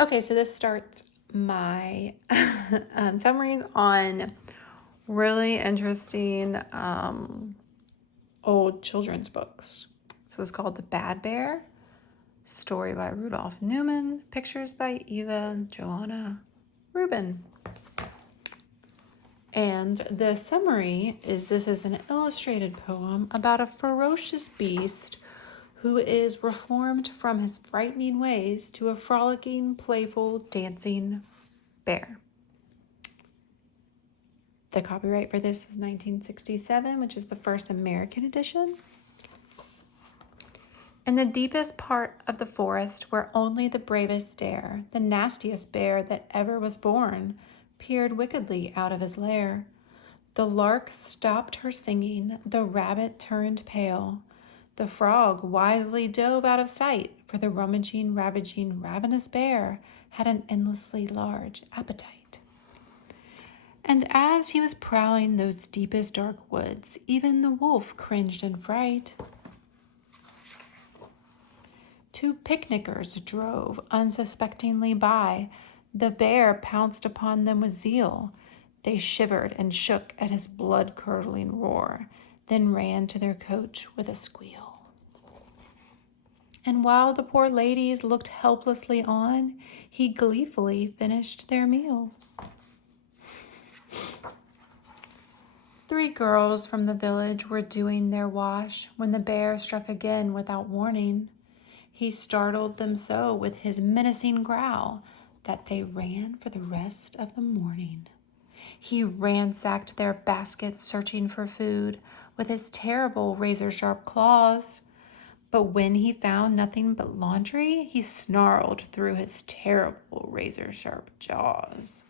Okay, so this starts my summaries on really interesting old children's books. So it's called The Bad Bear, story by Rudolf Neumann, pictures by Eva Johanna Rubin. And the summary is this is an illustrated poem about a ferocious beast who is reformed from his frightening ways to a frolicking, playful, dancing bear. The copyright for this is 1967, which is the first American edition. In the deepest part of the forest, where only the bravest dare, the nastiest bear that ever was born, peered wickedly out of his lair. The lark stopped her singing, the rabbit turned pale. The frog wisely dove out of sight, for the rummaging, ravaging, ravenous bear had an endlessly large appetite. And as he was prowling those deepest dark woods, even the wolf cringed in fright. Two picnickers drove unsuspectingly by. The bear pounced upon them with zeal. They shivered and shook at his blood-curdling roar, then ran to their coach with a squeal. And while the poor ladies looked helplessly on, he gleefully finished their meal. 3 girls from the village were doing their wash when the bear struck again without warning. He startled them so with his menacing growl that they ran for the rest of the morning. He ransacked their baskets searching for food with his terrible razor-sharp claws. But when he found nothing but laundry, he snarled through his terrible razor-sharp jaws.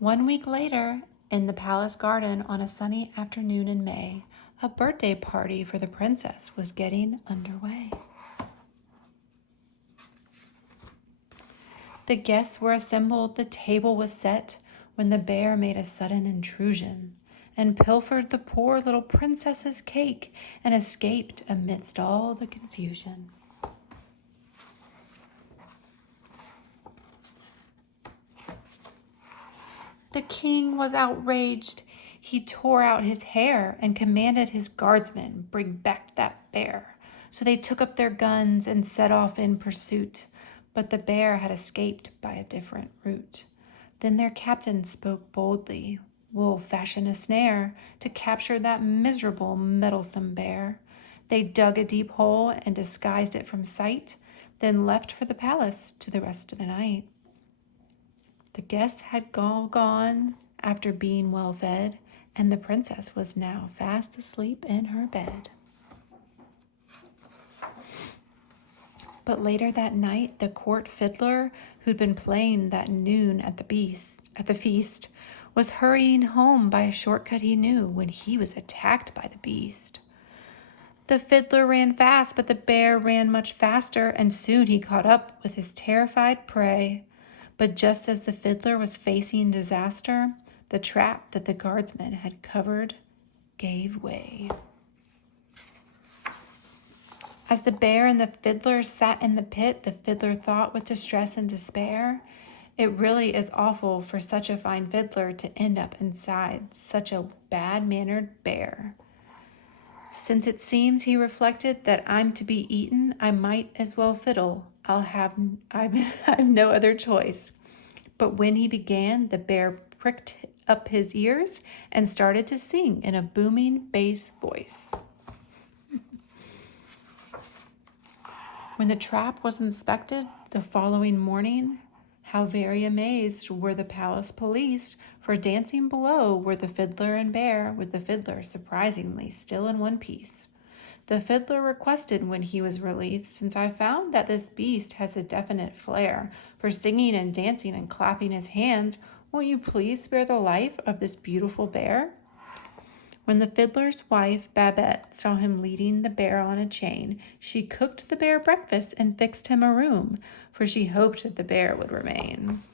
One week later, in the palace garden on a sunny afternoon in May, a birthday party for the princess was getting underway. The guests were assembled, the table was set, when the bear made a sudden intrusion and pilfered the poor little princess's cake and escaped amidst all the confusion. The king was outraged. He tore out his hair and commanded his guardsmen, bring back that bear. So they took up their guns and set off in pursuit. But the bear had escaped by a different route. Then their captain spoke boldly. We'll fashion a snare to capture that miserable, meddlesome bear. They dug a deep hole and disguised it from sight, then left for the palace to the rest of the night. The guests had all gone after being well fed, and the princess was now fast asleep in her bed. But later that night, the court fiddler, who'd been playing that noon at the feast, was hurrying home by a shortcut he knew when he was attacked by the beast. The fiddler ran fast, but the bear ran much faster, and soon he caught up with his terrified prey. But just as the fiddler was facing disaster, the trap that the guardsmen had covered gave way. As the bear and the fiddler sat in the pit, the fiddler thought with distress and despair, it really is awful for such a fine fiddler to end up inside such a bad-mannered bear. Since it seems, he reflected, that I'm to be eaten, I might as well fiddle. I've no other choice. But when he began, the bear pricked up his ears and started to sing in a booming bass voice. When the trap was inspected the following morning, how very amazed were the palace police, for dancing below were the fiddler and bear, with the fiddler surprisingly still in one piece. The fiddler requested when he was released, since I found that this beast has a definite flair for singing and dancing and clapping his hands, won't you please spare the life of this beautiful bear? When the fiddler's wife, Babette, saw him leading the bear on a chain, she cooked the bear breakfast and fixed him a room, for she hoped that the bear would remain.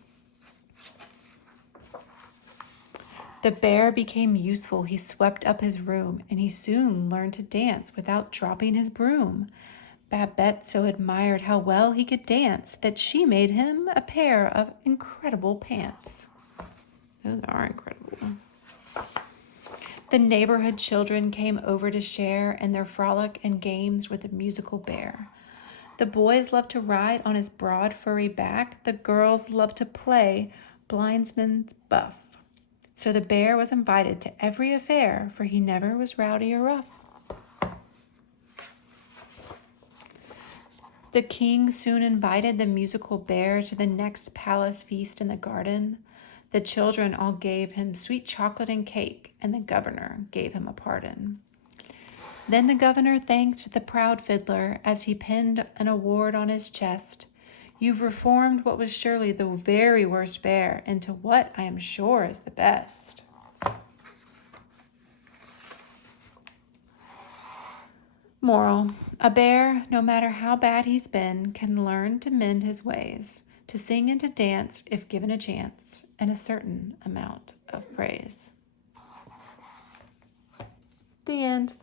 The bear became useful. He swept up his room, and he soon learned to dance without dropping his broom. Babette so admired how well he could dance that she made him a pair of incredible pants. Those are incredible. The neighborhood children came over to share in their frolic and games with the musical bear. The boys loved to ride on his broad furry back. The girls loved to play blindsman's buff. So the bear was invited to every affair, for he never was rowdy or rough. The king soon invited the musical bear to the next palace feast in the garden. The children all gave him sweet chocolate and cake, and the governor gave him a pardon. Then the governor thanked the proud fiddler as he pinned an award on his chest. You've reformed what was surely the very worst bear into what I am sure is the best. Moral: a bear, no matter how bad he's been, can learn to mend his ways, to sing and to dance if given a chance, and a certain amount of praise. The end.